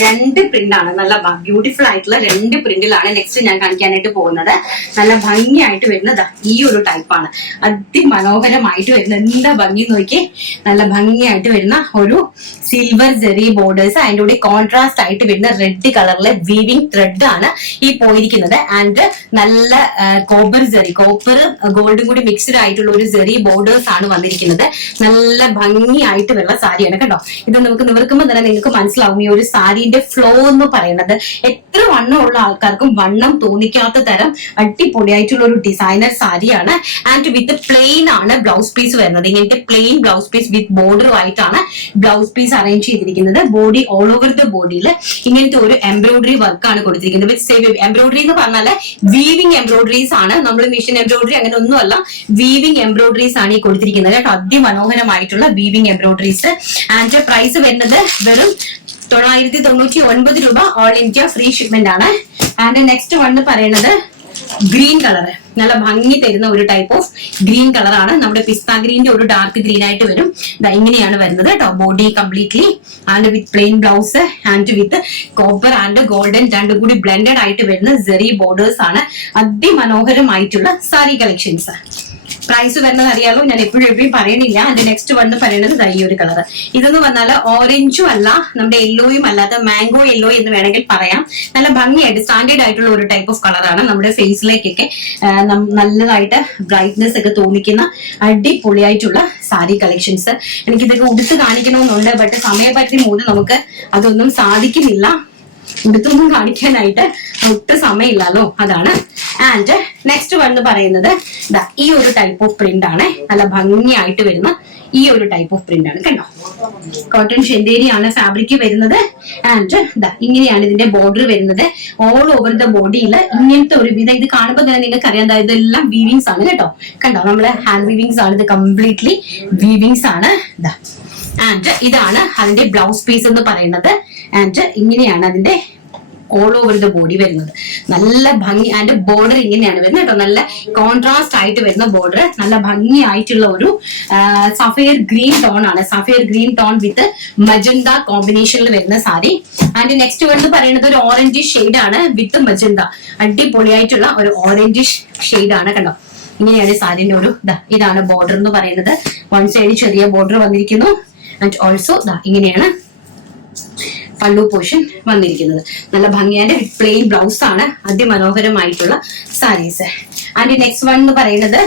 രണ്ട് പ്രിന്റ് ആണ്. നല്ല ബ്യൂട്ടിഫുൾ ആയിട്ടുള്ള രണ്ട് പ്രിന്റിലാണ് നെക്സ്റ്റ് ഞാൻ കാണിക്കാനായിട്ട് പോകുന്നത്. നല്ല ഭംഗിയായിട്ട് വരുന്നത് ഈ ഒരു ടൈപ്പാണ്. അതിമനോഹരമായിട്ട് വരുന്ന എന്താ ഭംഗി നോക്കി. നല്ല ഭംഗിയായിട്ട് വരുന്ന ഒരു സിൽവർ ജെറി ബോർഡേഴ്സ്, അതിന്റെ കൂടെ കോൺട്രാസ്റ്റ് ആയിട്ട് വരുന്ന റെഡ് കളറിലെ വീവിംഗ് ത്രെഡ് ആണ് ഈ പോയിരിക്കുന്നത്. ആൻഡ് നല്ല കോപ്പർ ഗോൾഡും കൂടി മിക്സ്ഡ് ആയിട്ടുള്ള ഒരു ജെറി ബോർഡേഴ്സ് ആണ് വന്നിരിക്കുന്നത്. നല്ല ഭംഗിയായിട്ട് വരുന്ന സാരിയാണ് കേട്ടോ. ഇത് നമുക്ക് നിവർക്കുമ്പോൾ തന്നെ നിങ്ങൾക്ക് മനസ്സിലാവും ഈ ഒരു സാരിന്റെ ഫ്ലോ എന്ന് പറയുന്നത് എത്ര വണ്ണമുള്ള ആൾക്കാർക്കും വണ്ണം തോന്നിക്കാത്ത തരം അടിപൊളിയായിട്ടുള്ള ഒരു ഡിസൈനർ സാരിയാണ്. ആൻഡ് വിത്ത് പ്ലെയിൻ ആണ് ബ്ലൗസ് പീസ് വരുന്നത്. ഇങ്ങനത്തെ പ്ലെയിൻ ബ്ലൗസ് പീസ് വിത്ത് ബോർഡറുമായിട്ടാണ് ബ്ലൗസ് പീസ് അറേഞ്ച് ചെയ്തിരിക്കുന്നത്. ബോഡി ഓൾ ഓവർ ദ ബോഡിയിൽ ഇങ്ങനത്തെ ഒരു എംബ്രോയിഡറി വർക്ക് ആണ് കൊടുത്തിരിക്കുന്നത്. വിത്ത് എംബ്രോയിഡറി എന്ന് പറഞ്ഞാല് വീവിംഗ് എംബ്രോയിഡറീസ് ആണ്. നമ്മൾ മെഷീൻ എംബ്രോയിഡറി അങ്ങനെ ഒന്നുമല്ല, വീവിംഗ് എംബ്രോയിഡറീസ് ആണ് ഈ കൊടുത്തിരിക്കുന്നത് കേട്ടോ. അതിമനോഹരമായിട്ടുള്ള വീവിംഗ് എംബ്രോയിഡറീസ്. ആൻഡ് പ്രൈസ് വരുന്നത് വെറും 999 രൂപ. ഓൾ ഇന്ത്യ ഫ്രീ ഷിപ്മെന്റ് ആണ്. ആൻഡ് നെക്സ്റ്റ് വൺ പറയുന്നത് ഗ്രീൻ കളർ. നല്ല ഭംഗി തരുന്ന ഒരു ടൈപ്പ് ഓഫ് ഗ്രീൻ കളർ ആണ്. നമ്മുടെ പിസ്ത ഗ്രീന്റെ ഒരു ഡാർക്ക് ഗ്രീൻ ആയിട്ട് വരും. ഇങ്ങനെയാണ് വരുന്നത് കേട്ടോ. Body completely and with plain blouse and with copper and golden രണ്ടും കൂടി ബ്ലെൻഡഡ് ആയിട്ട് വരുന്ന ജെറി ബോർഡേഴ്സ് ആണ്. അതിമനോഹരമായിട്ടുള്ള സാരി കളക്ഷൻസ്. പ്രൈസ് വരുന്നത് അറിയാലോ, ഞാൻ എപ്പോഴും പറയണില്ല. അതിന്റെ നെക്സ്റ്റ് വൺ പറയുന്നത് ഈ ഒരു കളർ. ഇതെന്ന് പറഞ്ഞാല് ഓറഞ്ചും അല്ല, നമ്മുടെ യെല്ലോയും അല്ലാത്ത മാംഗോ യെല്ലോ എന്ന് വേണമെങ്കിൽ പറയാം. നല്ല ഭംഗിയായിട്ട് സ്റ്റാൻഡേർഡ് ആയിട്ടുള്ള ഒരു ടൈപ്പ് ഓഫ് കളറാണ്. നമ്മുടെ ഫേസിലേക്കൊക്കെ നല്ലതായിട്ട് ബ്രൈറ്റ്നെസ് ഒക്കെ തോന്നിക്കുന്ന അടിപൊളിയായിട്ടുള്ള സാരി കളക്ഷൻസ്. എനിക്കിതൊക്കെ ഉടുത്ത് കാണിക്കണമെന്നുണ്ട്, ബട്ട് സമയപരിധി മൂലം നമുക്ക് അതൊന്നും സാധിക്കുന്നില്ല. ഉടുത്തൊന്നും കാണിക്കാനായിട്ട് ഒട്ടും സമയമില്ലല്ലോ, അതാണ്. ആൻഡ് നെക്സ്റ്റ് വൺ പറയുന്നത് ഈ ഒരു ടൈപ്പ് ഓഫ് പ്രിന്റ് ആണ്. നല്ല ഭംഗിയായിട്ട് വരുന്ന ഈ ഒരു ടൈപ്പ് ഓഫ് പ്രിന്റ് ആണ് കണ്ടോ. കോട്ടൺ ഷെന്തേരി ആണ് ഫാബ്രിക് വരുന്നത്. ആൻഡ് ഇങ്ങനെയാണ് ഇതിന്റെ ബോർഡർ വരുന്നത്. ഓൾ ഓവർ ദ ബോഡിയിൽ ഇങ്ങനത്തെ ഒരു വിധം. ഇത് കാണുമ്പോൾ തന്നെ നിങ്ങൾക്ക് അറിയാം, ഇതെല്ലാം വീവിങ്സ് ആണ് കേട്ടോ. കണ്ടോ, നമ്മുടെ ഹാൻഡ് വീവിങ്സ് ആണ്. ഇത് കംപ്ലീറ്റ്ലി വീവിങ്സ് ആണ്. ആൻഡ് ഇതാണ് അതിന്റെ ബ്ലൗസ് പീസ് എന്ന് പറയുന്നത്. ആൻഡ് ഇങ്ങനെയാണ് അതിന്റെ ഓൾ ഓവർ ദ ബോഡി വരുന്നത്. നല്ല ഭംഗി. ആൻഡ് ബോർഡർ ഇങ്ങനെയാണ് വരുന്നത് കേട്ടോ. നല്ല കോൺട്രാസ്റ്റ് ആയിട്ട് വരുന്ന ബോർഡർ. നല്ല ഭംഗിയായിട്ടുള്ള ഒരു സഫയർ ഗ്രീൻ ടോൺ ആണ്. Sapphire green tone with magenta കോമ്പിനേഷനിൽ വരുന്ന സാരി. ആൻഡ് നെക്സ്റ്റ് വൺ പറയുന്നത് ഒരു ഓറഞ്ച് ഷെയ്ഡ് ആണ് വിത്ത് മജന്ത. അടിപൊളിയായിട്ടുള്ള ഒരു ഓറഞ്ച് ഷെയ്ഡ് ആണ് കണ്ടോ. ഇങ്ങനെയാണ് സാരിന്റെ ഒരു ഇതാണ് ബോർഡർ എന്ന് പറയുന്നത്. വൺ സൈഡ് ചെറിയ ബോർഡർ വന്നിരിക്കുന്നു. ആൻഡ് ഓൾസോ ഇങ്ങനെയാണ് പല്ലു പോർഷൻ വന്നിരിക്കുന്നത്. നല്ല ഭംഗിയാന്റെ പ്ലെയിൻ ബ്ലൗസ് ആണ്. അതിമനോഹരമായിട്ടുള്ള സാരീസ്. ആൻഡ് നെക്സ്റ്റ് വൺ എന്ന് പറയുന്നത്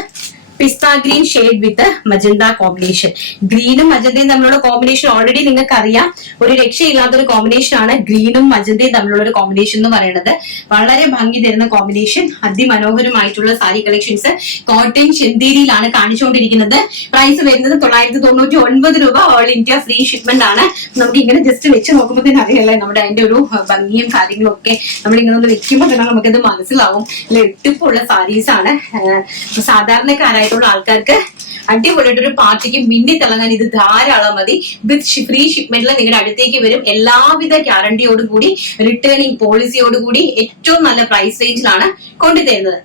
pista green shade with magenta combination. ഗ്രീനും മജന്തയും തമ്മിലുള്ള കോമ്പിനേഷൻ ഓൾറെഡി നിങ്ങൾക്ക് അറിയാം. ഒരു രക്ഷയില്ലാത്തൊരു കോമ്പിനേഷൻ ആണ് ഗ്രീനും മജന്തയും തമ്മിലുള്ള ഒരു കോമ്പിനേഷൻ എന്ന് പറയുന്നത്. വളരെ ഭംഗി തരുന്ന കോമ്പിനേഷൻ. അതിമനോഹരമായിട്ടുള്ള സാരി കളക്ഷൻസ് കോട്ടൺ ചെന്തേരിയിലാണ് കാണിച്ചുകൊണ്ടിരിക്കുന്നത്. പ്രൈസ് വരുന്നത് 999 രൂപ. ഓൾ ഇന്ത്യ ഫ്രീ ഷിപ്മെന്റ് ആണ്. നമുക്ക് ഇങ്ങനെ ജസ്റ്റ് വെച്ച് നോക്കുമ്പോൾ തന്നെ അറിയല്ലേ നമ്മുടെ അതിന്റെ ഒരു ഭംഗിയും കാര്യങ്ങളും ഒക്കെ. നമ്മൾ ഇങ്ങനെ ഒന്ന് വെക്കുമ്പോൾ തന്നെ നമുക്കത് മനസ്സിലാവും. എട്ടിപ്പുള്ള സാരീസ് ആണ്. സാധാരണക്കാരായ ആൾക്കാർക്ക് അടിപൊളിയായിട്ട് ഒരു പാർട്ടിക്ക് മിന്നി തിളങ്ങാൻ ഇത് ധാരാളം മതി. വിത്ത് ഫ്രീ ഷിപ്മെന്റിൽ നിങ്ങളുടെ അടുത്തേക്ക് വരും. എല്ലാവിധ ഗ്യാരണ്ടിയോടുകൂടി, റിട്ടേണിംഗ് പോളിസിയോടുകൂടി ഏറ്റവും നല്ല പ്രൈസ് റേഞ്ചിലാണ് കൊണ്ടുതരുന്നത്.